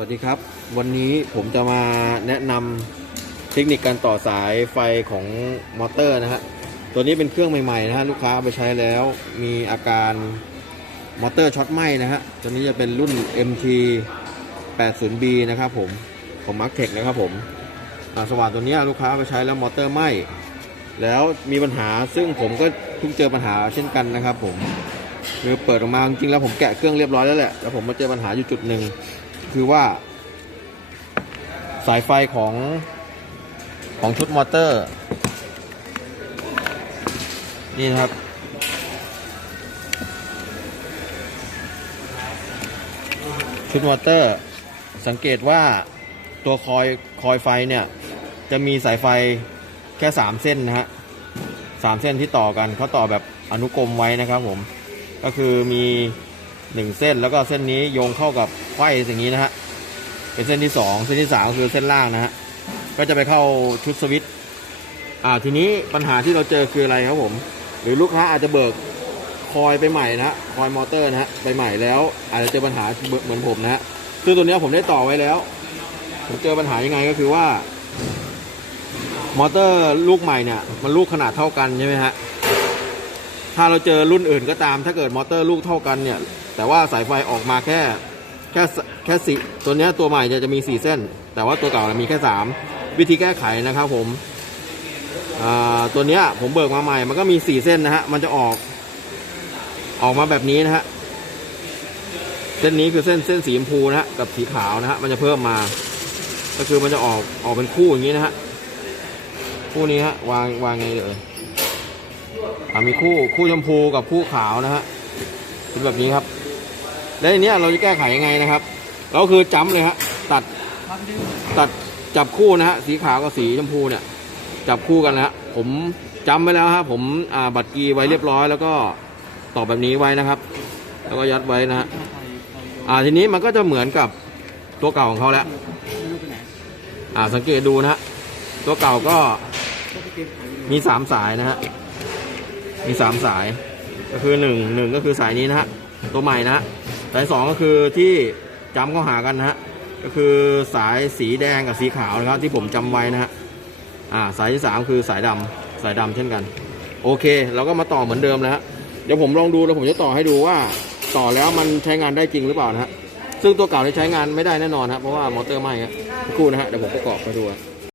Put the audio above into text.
วัสดีครับ วันนี้ผมจะมาแนะนำเทคนิคการต่อสายไฟของมอเตอร์นะฮะตัวนี้เป็นเครื่องใหม่ๆนะฮะลูกค้าเอาไปใช้แล้วมีอาการมอเตอร์ช็อตไหม้นะฮะตัวนี้จะเป็นรุ่น MT 80B นะครับผมของ m a r k t e c h นะครับผมสว่านตัวนี้ลูกค้าเอาไปใช้แล้วมอเตอร์ไหม้แล้วมีปัญหาซึ่งผมก็เพิ่งเจอปัญหาเช่นกันนะครับผมคือเปิดออกมาจริงๆแล้วผมแกะเครื่องเรียบร้อยแล้วแหละแล้วผมมาเจอปัญหาอยู่จุดหนึ่ง คือว่า สายไฟของของชุดมอเตอร์ นี่นะครับ ชุดมอเตอร์ สังเกตว่าตัวคอยคอยไฟเนี่ย จะมีสายไฟแค่3เส้นนะฮะสามเส้นที่ต่อกันเขาต่อแบบอนุกรมไว้นะครับผม ก็คือมี 1เส้นแล้วก็เส้นนี้โยงเข้ากับไฟอย่างนี้นะฮะเป็นเส้นที่2เส้นที่3ก็คือเส้นล่างนะฮะก็จะไปเข้าชุดสวิตช์อ่าทีนี้ปัญหาที่เราเจอคืออะไรครับผม หรือลูกค้าอาจจะเบิกคอยไปใหม่นะคอยมอเตอร์นะฮะไปใหม่แล้ว อาจจะเจอปัญหาเหมือนผมนะฮะซึ่งตัวนี้ผมได้ต่อไว้แล้วผมเจอปัญหายังไงก็คือว่า มอเตอร์ลูกใหม่เนี่ย มันลูกขนาดเท่ากันใช่ไหมฮะ ถ้าเราเจอรุ่นอื่นก็ตาม ถ้าเกิดมอเตอร์ลูกเท่ากันเนี่ย แต่ว่าสายไฟออกมาแค่แค่แค่สี่ตัวเนี้ยตัวใหม่จะจะมีสี่เส้น แต่ว่าตัวเก่ามีแค่สามวิธีแก้ไขนะครับผมอ่าตัวเนี้ยผมเบิกมาใหม่ มันก็มีสี่เส้นนะฮะ มันจะออกออกมาแบบนี้นะฮะ เส้นนี้คือเส้นเส้นสีชมพูนะฮะกับสีขาวนะฮะ มันจะเพิ่มมา ก็คือมันจะออกออกเป็นคู่อย่างนี้นะฮะ คู่นี้ฮะวางวางไงเอ่ย มีคู่คู่ชมพูกับคู่ขาวนะฮะเป็นแบบนี้ครับ แล้วทีเนี้เราจะแก้ไขยังไงนะครับ เราคือจ้ำเลยฮะตัดตัดจับคู่นะฮะสีขาวกับสีชมพูเนี่ย จับคู่กันนะฮะผมจำไว้แล้วฮะผมอ่าบัตรกีไว้เรียบร้อย แล้วก็ต่อแบบนี้ไว้นะครับ แล้วก็ยัดไว้นะฮะอ่าทีนี้มันก็จะเหมือนกับตัวเก่าของเขาแล้วอ่าสังเกตดูนะฮะตัวเก่าก็มีสามสายนะฮะ มีสามสาย ก็คือหนึ่งหนึ่งก็คือสายนี้นะฮะ ตัวใหม่นะสายสองก็คือที่จำข้าหากันนะฮะ ก็คือสายสีแดงกับสีขาวนะครับ ที่ผมจำไว้นะฮะ อ่า สายที่สามคือสายดำสายดำเช่นกัน โอเค เราก็มาต่อเหมือนเดิมนะฮะ เดี๋ยวผมลองดูแล้วผมจะต่อให้ดูว่าต่อแล้วมันใช้งานได้จริงหรือเปล่านะฮะ ซึ่งตัวเก่าที่ใช้งานไม่ได้แน่นอนฮะ เพราะว่ามอเตอร์ไหม้ครับสักครู่นะฮะ เดี๋ยวผมประกอบมาดู